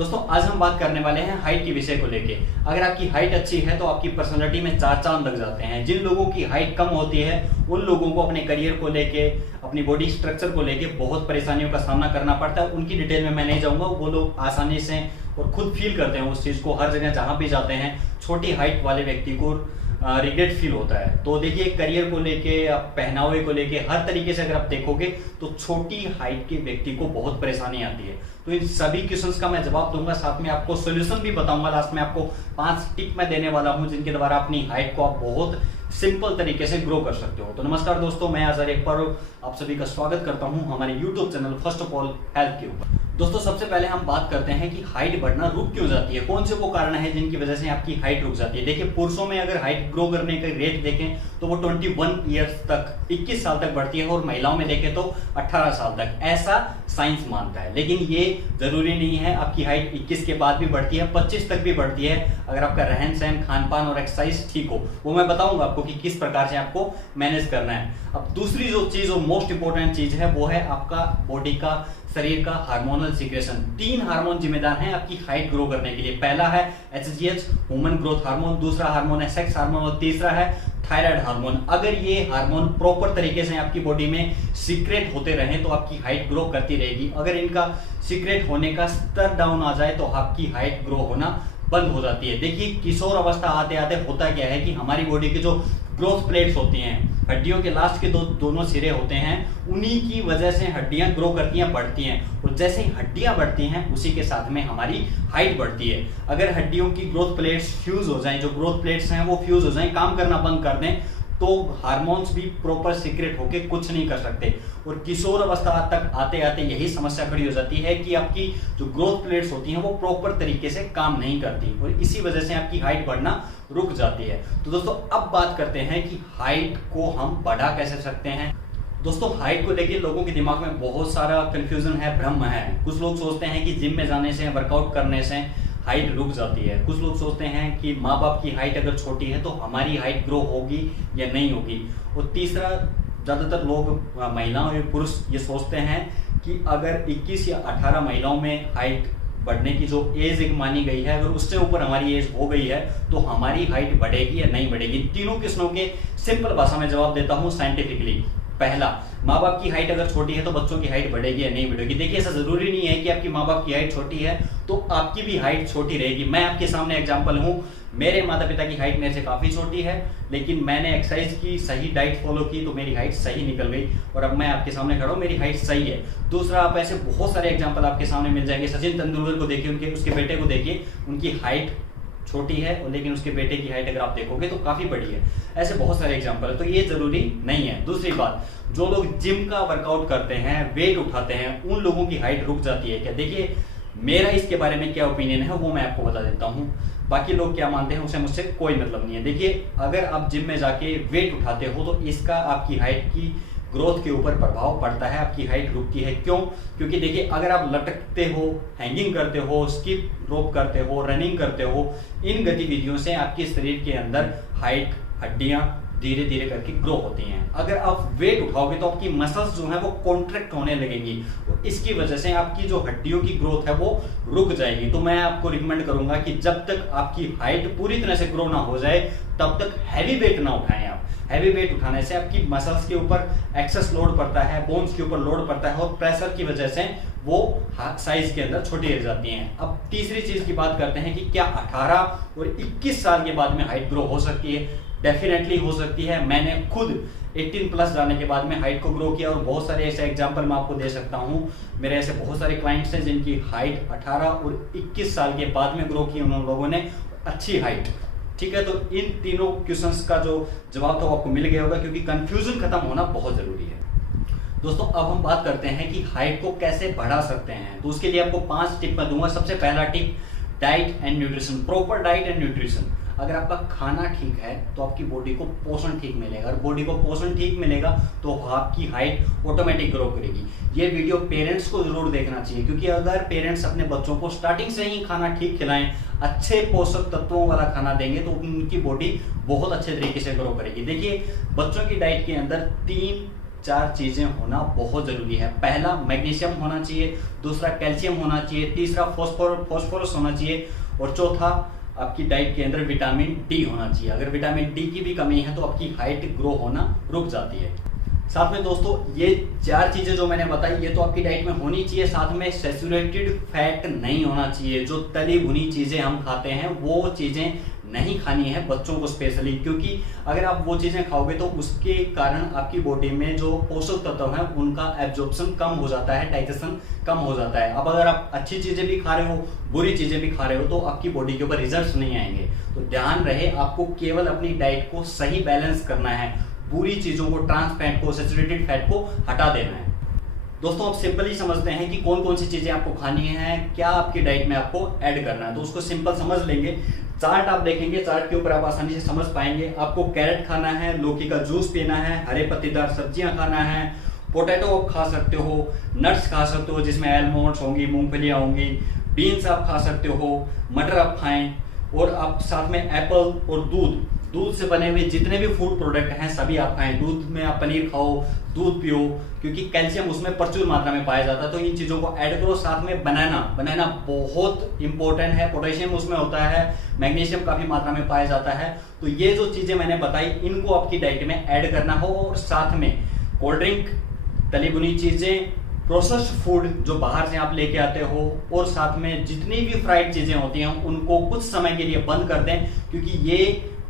दोस्तों आज हम बात करने वाले हैं हाइट के विषय को लेके। अगर आपकी हाइट अच्छी है तो आपकी पर्सनालिटी में चार चांद लग जाते हैं। जिन लोगों की हाइट कम होती है उन लोगों को अपने करियर को लेके, अपनी बॉडी स्ट्रक्चर को लेके बहुत परेशानियों का सामना करना पड़ता है। उनकी डिटेल में मैं नहीं जाऊंगा, वो लोग आसानी से और खुद फील करते हैं उस चीज़ को। हर जगह जहाँ भी जाते हैं छोटी हाइट वाले व्यक्ति को रिग्रेट फील होता है। तो देखिए, करियर को लेके, पहनावे को लेके, हर तरीके से अगर आप देखोगे तो छोटी हाइट के व्यक्ति को बहुत परेशानी आती है। तो इन सभी क्वेश्चंस का मैं जवाब दूंगा, साथ में आपको सॉल्यूशन भी बताऊंगा। लास्ट में आपको 5 टिप मैं देने वाला हूं जिनके द्वारा अपनी हाइट को आप बहुत सिंपल तरीके से ग्रो कर सकते हो। तो नमस्कार दोस्तों, मैं आजाद एक बार आप सभी का स्वागत करता हूं हमारे YouTube channel first of all health के ऊपर। दोस्तों सबसे पहले हम बात करते हैं कि हाइट बढ़ना रुक क्यों जाती है, कौन से वो कारण है जिनकी वजह से आपकी हाइट रुक जाती है। देखिए, पुरुषों में अगर हाइट ग्रो करने का रेट देखें तो वो 21 ईयर्स तक, 21 साल तक बढ़ती है, और महिलाओं में देखें तो 18 साल तक, ऐसा साइंस मानता है। लेकिन ये जरूरी नहीं है। आपकी हाइट 21 के बाद भी बढ़ती है, 25 तक भी बढ़ती है, अगर आपका रहन सहन, खान पान और एक्सरसाइज ठीक हो। वो मैं बताऊंगा आपको कि किस प्रकार से आपको मैनेज करना है। अब दूसरी जो चीज और मोस्ट इंपोर्टेंट चीज है वो है आपका बॉडी का, शरीर का हार्मोनल सीक्रेशन। 3 हार्मोन जिम्मेदार हैं आपकी हाइट ग्रो करने के लिए। पहला है HGH, ह्यूमन ग्रोथ हार्मोन, दूसरा हार्मोन है सेक्स हार्मोन, और तीसरा है थायराइड हार्मोन। अगर ये हार्मोन प्रॉपर तरीके से आपकी बॉडी में सीक्रेट होते रहें तो आपकी हाइट ग्रो करती रहेगी। अगर इनका सीक्रेट होने का स्तर डाउन आ जाए तो आपकी हाइट ग्रो होना बंद हो जाती है। देखिए, किशोर अवस्था आते आते होता क्या है कि हमारी बॉडी के जो ग्रोथ प्लेट्स होती हैं, हड्डियों के लास्ट के दोनों सिरे होते हैं, उन्हीं की वजह से हड्डियां ग्रो करती हैं, बढ़ती हैं। और जैसे ही हड्डियां बढ़ती हैं उसी के साथ में हमारी हाइट बढ़ती है। अगर हड्डियों की ग्रोथ प्लेट्स फ्यूज हो जाएं, जो ग्रोथ प्लेट्स हैं वो फ्यूज हो जाएं, काम करना बंद कर दें, तो हार्मोन्स भी प्रॉपर सीक्रेट होके कुछ नहीं कर सकते। और किशोर अवस्था तक आते आते यही समस्या खड़ी हो जाती है कि आपकी जो ग्रोथ प्लेट्स होती हैं वो प्रॉपर तरीके से काम नहीं करती, और इसी वजह से आपकी हाइट बढ़ना रुक जाती है। तो दोस्तों अब बात करते हैं कि हाइट को हम बढ़ा कैसे सकते हैं। दोस्तों हाइट को लेकर लोगों के दिमाग में बहुत सारा कंफ्यूजन है, भ्रम है। कुछ लोग सोचते हैं कि जिम में जाने से, वर्कआउट करने से हाइट रुक जाती है। कुछ लोग सोचते हैं कि माँ बाप की हाइट अगर छोटी है तो हमारी हाइट ग्रो होगी या नहीं होगी। और तीसरा, ज़्यादातर लोग, महिलाओं या पुरुष, ये सोचते हैं कि अगर 21 या 18 महिलाओं में हाइट बढ़ने की जो एज एक मानी गई है, अगर उससे ऊपर हमारी एज हो गई है तो हमारी हाइट बढ़ेगी या नहीं बढ़ेगी। तीनों किस्मों के सिंपल भाषा में जवाब देता हूँ साइंटिफिकली। पहला, माँ बाप की हाइट अगर छोटी है तो बच्चों की हाइट बढ़ेगी या नहीं बढ़ेगी। देखिए, ऐसा जरूरी नहीं है कि आपकी माँ बाप की हाइट छोटी है तो आपकी भी हाइट छोटी रहेगी। मैं आपके सामने एग्जांपल हूँ। मेरे माता पिता की हाइट मेरे से काफ़ी छोटी है, लेकिन मैंने एक्सरसाइज की, सही डाइट फॉलो की तो मेरी हाइट सही निकल गई, और अब मैं आपके सामने खड़ा हूँ, मेरी हाइट सही है। दूसरा, आप ऐसे बहुत सारे एग्जाम्पल आपके सामने मिल जाएंगे। सचिन तेंदुलकर को देखिए, उनके उसके बेटे को देखिए, उनकी हाइट छोटी है और लेकिन उसके बेटे की हाइट अगर आप देखोगे तो काफी बड़ी है। ऐसे बहुत सारे एग्जांपल है, तो ये जरूरी नहीं है। दूसरी बात, जो लोग जिम का वर्कआउट करते हैं, वेट उठाते हैं, उन लोगों की हाइट रुक जाती है क्या? देखिए, मेरा इसके बारे में क्या ओपिनियन है वो मैं आपको बता देता हूँ। बाकी लोग क्या मानते हैं उसे मुझसे कोई मतलब नहीं है। देखिए, अगर आप जिम में जाके वेट उठाते हो तो इसका आपकी हाइट की ग्रोथ के ऊपर प्रभाव पड़ता है, आपकी हाइट रुकती है। क्यों? क्योंकि देखिए, अगर आप लटकते हो, हैंगिंग करते हो, स्किप रोप करते हो, रनिंग करते हो, इन गतिविधियों से आपके शरीर के अंदर हाइट, हड्डियां धीरे धीरे करके ग्रो होती हैं। अगर आप वेट उठाओगे तो आपकी मसल्स जो है वो कॉन्ट्रैक्ट होने लगेंगी, और इसकी वजह से आपकी जो हड्डियों की ग्रोथ है वो रुक जाएगी। तो मैं आपको रिकमेंड करूंगा कि जब तक आपकी हाइट पूरी तरह से ग्रो ना हो जाए तब तक हैवी वेट ना उठाएं आप। हैवी वेट उठाने से आपकी मसल्स के ऊपर एक्सेस लोड पड़ता है, बोन्स के ऊपर लोड पड़ता है, और प्रेशर की वजह से वो साइज के अंदर छोटी रह जाती हैं। अब तीसरी चीज की बात करते हैं कि क्या 18 और 21 साल के बाद में हाइट ग्रो हो सकती है? डेफिनेटली हो सकती है। मैंने खुद 18 प्लस जाने के बाद में हाइट को ग्रो किया, और बहुत सारे ऐसे एग्जाम्पल मैं आपको दे सकता हूँ। मेरे ऐसे बहुत सारे क्लाइंट्स हैं जिनकी हाइट 18 और 21 साल के बाद में ग्रो की उन लोगों ने अच्छी हाइट। ठीक है, तो इन तीनों क्वेश्चंस का जो जवाब तो आपको मिल गया होगा, क्योंकि कंफ्यूजन खत्म होना बहुत जरूरी है। दोस्तों अब हम बात करते हैं कि हाइट को कैसे बढ़ा सकते हैं। तो उसके लिए आपको 5 टिप मैं दूंगा। सबसे पहला tip, diet and nutrition. Proper diet and nutrition. अगर आपका खाना ठीक है तो आपकी बॉडी को पोषण ठीक मिलेगा, और बॉडी को पोषण ठीक मिलेगा तो आपकी हाइट ऑटोमेटिक ग्रो करेगी। ये वीडियो पेरेंट्स को जरूर देखना चाहिए, क्योंकि अगर पेरेंट्स अपने बच्चों को स्टार्टिंग से ही खाना ठीक खिलाएं, अच्छे पोषक तत्वों वाला खाना देंगे तो उनकी बॉडी बहुत अच्छे तरीके से ग्रो करेगी। देखिए, बच्चों की डाइट के अंदर 3 4 चीजें होना बहुत जरूरी है। पहला मैग्नीशियम होना चाहिए, दूसरा कैल्शियम होना चाहिए, तीसरा फॉस्फोरस होना चाहिए, और चौथा आपकी डाइट के अंदर विटामिन डी होना चाहिए। अगर विटामिन डी की भी कमी है तो आपकी हाइट ग्रो होना रुक जाती है। साथ में दोस्तों ये 4 चीजें जो मैंने बताई ये तो आपकी डाइट में होनी चाहिए। साथ में सैचुरेटेड फैट नहीं होना चाहिए। जो तली भुनी चीजें हम खाते हैं वो चीजें नहीं खानी है बच्चों को स्पेशली, क्योंकि अगर आप वो चीजें खाओगे तो उसके कारण आपकी बॉडी में जो पोषक तत्व हैं उनका एब्जॉर्प्शन कम हो जाता है, डाइजेशन कम हो जाता है। अब अगर आप अच्छी चीजें भी खा रहे हो, बुरी चीजें भी खा रहे हो तो आपकी बॉडी के ऊपर रिजल्ट नहीं आएंगे। तो ध्यान रहे आपको केवल अपनी डाइट को सही बैलेंस करना है, बुरी चीजों को, ट्रांस फैट को, सैचुरेटेड फैट को हटा देना है। दोस्तों आप सिंपली समझते हैं कि कौन कौन सी चीजें आपको खानी है, क्या आपकी डाइट में आपको ऐड करना है, तो उसको सिंपल समझ लेंगे। चार्ट आप देखेंगे, चार्ट के ऊपर आप आसानी से समझ पाएंगे। आपको कैरेट खाना है, लौकी का जूस पीना है, हरे पत्तेदार सब्जियां खाना है, पोटैटो आप खा सकते हो, नट्स खा सकते हो जिसमें आलमंड्स होंगी, मूंगफलियां होंगी, बीन्स आप खा सकते हो, मटर आप खाएं, और आप साथ में एप्पल और दूध से बने हुए जितने भी फूड प्रोडक्ट हैं सभी आप खाएं। दूध में आप पनीर खाओ, दूध पियो, क्योंकि कैल्शियम उसमें प्रचुर मात्रा में पाया जाता है। तो इन चीजों को ऐड करो। साथ में बनाना बहुत इंपॉर्टेंट है, पोटेशियम उसमें होता है, मैग्नीशियम काफी मात्रा में पाया जाता है। तो ये जो चीजें मैंने बताई इनको आपकी डाइट में ऐड करना हो। और साथ में कोल्ड ड्रिंक, तली भुनी चीजें, प्रोसेस्ड फूड जो बाहर से आप लेके आते हो, और साथ में जितनी भी फ्राइड चीजें होती हैं उनको कुछ समय के लिए बंद कर दें, क्योंकि ये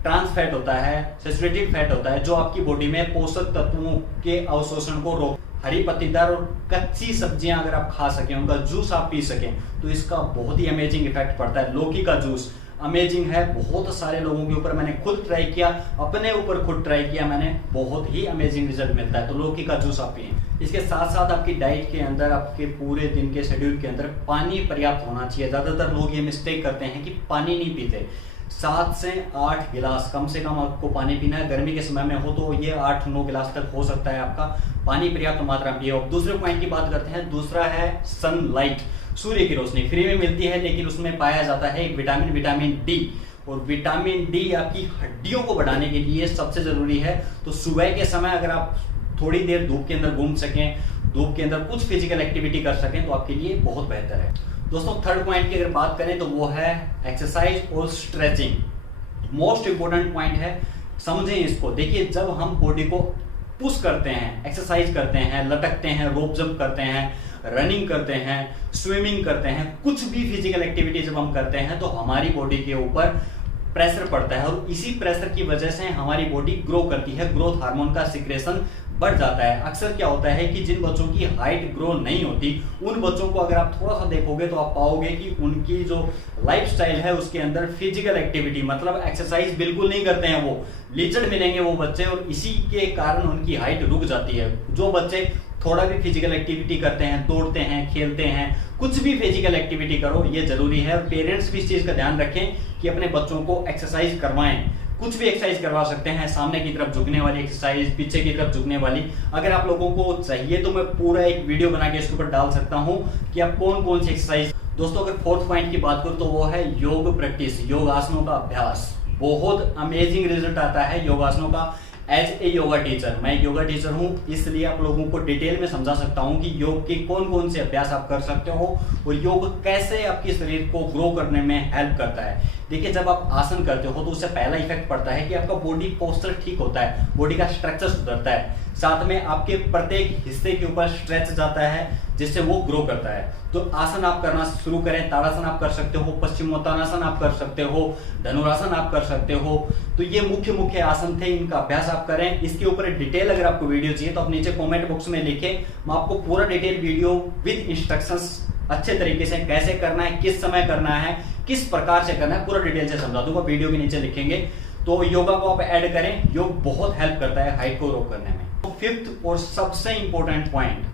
ट्रांस फैट होता है, सैचुरेटेड फैट होता है जो आपकी बॉडी में पोषक तत्वों के अवशोषण को रोक। हरी पत्तेदार और कच्ची सब्जियां अगर आप खा सकें, उनका जूस आप पी सकें तो इसका बहुत ही अमेजिंग इफेक्ट पड़ता है। लौकी का जूस अमेजिंग है, बहुत सारे लोगों के ऊपर मैंने खुद ट्राई किया, अपने ऊपर खुद ट्राई किया मैंने, बहुत ही अमेजिंग रिजल्ट मिलता है। तो लौकी का जूस आप पिए। इसके साथ साथ आपकी डाइट के अंदर, आपके पूरे दिन के शेड्यूल के अंदर पानी पर्याप्त होना चाहिए। ज्यादातर लोग ये मिस्टेक करते हैं कि पानी नहीं पीते। 7 से 8 गिलास कम से कम आपको पानी पीना है। गर्मी के समय में हो तो ये 8-9 गिलास तक हो सकता है आपका पानी पर्याप्त मात्रा में पिए। दूसरे पॉइंट की बात करते हैं। दूसरा है सनलाइट, सूर्य की रोशनी फ्री में मिलती है, लेकिन उसमें पाया जाता है एक विटामिन डी, और विटामिन डी आपकी हड्डियों को बढ़ाने के लिए सबसे जरूरी है। तो सुबह के समय अगर आप थोड़ी देर धूप के अंदर घूम सकें, धूप के अंदर कुछ फिजिकल एक्टिविटी कर सकें तो आपके लिए बहुत बेहतर है। दोस्तों थर्ड पॉइंट की अगर बात करें तो वो है एक्सरसाइज और स्ट्रेचिंग। मोस्ट इंपोर्टेंट पॉइंट है, समझें इसको। देखिए जब हम बॉडी को पुश करते हैं, एक्सरसाइज करते हैं, लटकते हैं, रोप जंप करते हैं, रनिंग करते हैं, स्विमिंग करते हैं, कुछ भी फिजिकल एक्टिविटी जब हम करते हैं तो हमारी बॉडी के ऊपर प्रेशर पड़ता है, और इसी प्रेशर की वजह से हमारी बॉडी ग्रो करती है, ग्रोथ हार्मोन का सिक्रेशन बढ़ जाता है। अक्सर क्या होता है कि जिन बच्चों की हाइट ग्रो नहीं होती उन बच्चों को अगर आप थोड़ा सा देखोगे तो आप पाओगे कि उनकी जो लाइफस्टाइल है उसके अंदर फिजिकल एक्टिविटी मतलब एक्सरसाइज बिल्कुल नहीं करते हैं। वो लीचड़ मिलेंगे वो बच्चे, और इसी के कारण उनकी हाइट रुक जाती है। जो बच्चे थोड़ा भी फिजिकल एक्टिविटी करते हैं, दौड़ते हैं, खेलते हैं, कुछ भी फिजिकल एक्टिविटी करो, ये जरूरी है। और पेरेंट्स भी इस चीज का ध्यान रखें कि अपने बच्चों को एक्सरसाइज करवाएं। कुछ भी एक्सरसाइज करवा सकते हैं, सामने की तरफ झुकने वाली एक्सरसाइज, पीछे की तरफ झुकने वाली। अगर आप लोगों को चाहिए तो मैं पूरा एक वीडियो बना के इसके ऊपर डाल सकता हूं कि आप कौन कौन सी एक्सरसाइज। दोस्तों अगर फोर्थ पॉइंट की बात करूं तो वो है योग प्रैक्टिस, योगासनों का अभ्यास। बहुत अमेजिंग रिजल्ट आता है योगासनों का। एज ए योगा टीचर, मैं योगा टीचर हूं, इसलिए आप लोगों को डिटेल में समझा सकता हूं कि योग के कौन कौन से अभ्यास आप कर सकते हो और योग कैसे आपके शरीर को ग्रो करने में हेल्प करता है। देखिए जब आप आसन करते हो तो उससे पहला इफेक्ट पड़ता है कि आपका बॉडी पोस्चर ठीक होता है, बॉडी का स्ट्रक्चर सुधरता है, साथ में आपके प्रत्येक हिस्से के ऊपर स्ट्रेच जाता है जिससे वो ग्रो करता है। तो आसन आप करना शुरू करें। ताड़ासन आप कर सकते हो, पश्चिमोत्तानासन आप कर सकते हो, धनुरासन आप कर सकते हो। तो ये मुख्य मुख्य आसन थे, इनका अभ्यास आप करें। इसके ऊपर डिटेल अगर आपको वीडियो चाहिए तो आप नीचे कमेंट बॉक्स में लिखें, मैं आपको पूरा डिटेल वीडियो विद इंस्ट्रक्शंस अच्छे तरीके से कैसे करना है, किस समय करना है, किस प्रकार से करना है, पूरा डिटेल से समझा दूंगा। वीडियो के नीचे लिखेंगे। तो योगा को आप ऐड करें, योग बहुत हेल्प करता है हाइट को रोक करने में। तो फिफ्थ और सबसे इंपॉर्टेंट पॉइंट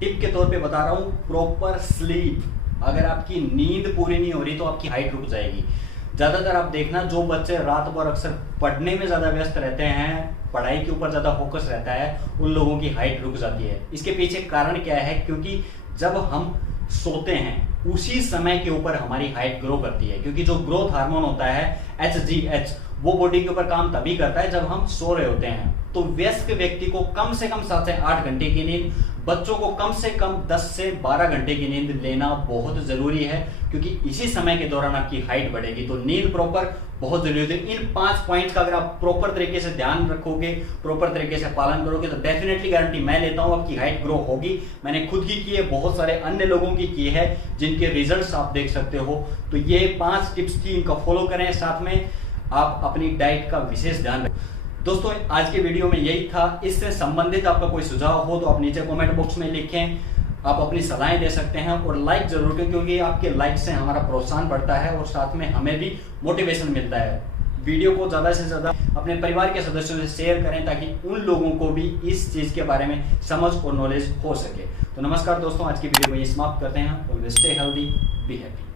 टिप के तौर पे बता रहा हूं, प्रॉपर स्लीप। अगर आपकी नींद पूरी नहीं हो रही तो आपकी हाइट रुक जाएगी। ज्यादातर आप देखना जो बच्चे रात भर अक्सर पढ़ने में ज्यादा व्यस्त रहते हैं, पढ़ाई के ऊपर ज्यादा फोकस रहता है, उन लोगों की हाइट रुक जाती है। इसके पीछे कारण क्या है? क्योंकि जब हम सोते हैं उसी समय के ऊपर हमारी हाइट ग्रो करती है, क्योंकि जो ग्रोथ हार्मोन होता है HGH वो बॉडी के ऊपर काम तभी करता है जब हम सो रहे होते हैं। तो वयस्क व्यक्ति को कम से कम 7 से 8 घंटे की नींद, बच्चों को कम से कम 10 से 12 घंटे की नींद लेना बहुत जरूरी है, क्योंकि इसी समय के दौरान आपकी हाइट बढ़ेगी। तो नींद प्रॉपर बहुत जरूरी है। इन 5 पॉइंट्स का अगर आप प्रॉपर तरीके से ध्यान रखोगे, प्रॉपर तरीके से पालन करोगे, तो डेफिनेटली गारंटी मैं लेता हूं आपकी हाइट ग्रो होगी। मैंने खुद की है, बहुत सारे अन्य लोगों की है, जिनके रिजल्ट्स आप देख सकते हो। तो ये 5 टिप्स थी, इनका फॉलो करें, साथ में आप अपनी डाइट का विशेष ध्यान रखें। दोस्तों आज के वीडियो में यही था। इससे संबंधित आपका कोई सुझाव हो तो आप नीचे कमेंट बॉक्स में लिखें, आप अपनी सलाहें दे सकते हैं और लाइक जरूर करें, क्योंकि आपके लाइक से हमारा प्रोत्साहन बढ़ता है और साथ में हमें भी मोटिवेशन मिलता है। वीडियो को ज़्यादा से ज़्यादा अपने परिवार के सदस्यों से शेयर करें, ताकि उन लोगों को भी इस चीज़ के बारे में समझ और नॉलेज हो सके। तो नमस्कार दोस्तों, आज की वीडियो को ये समाप्त करते हैं। Always stay healthy, be happy.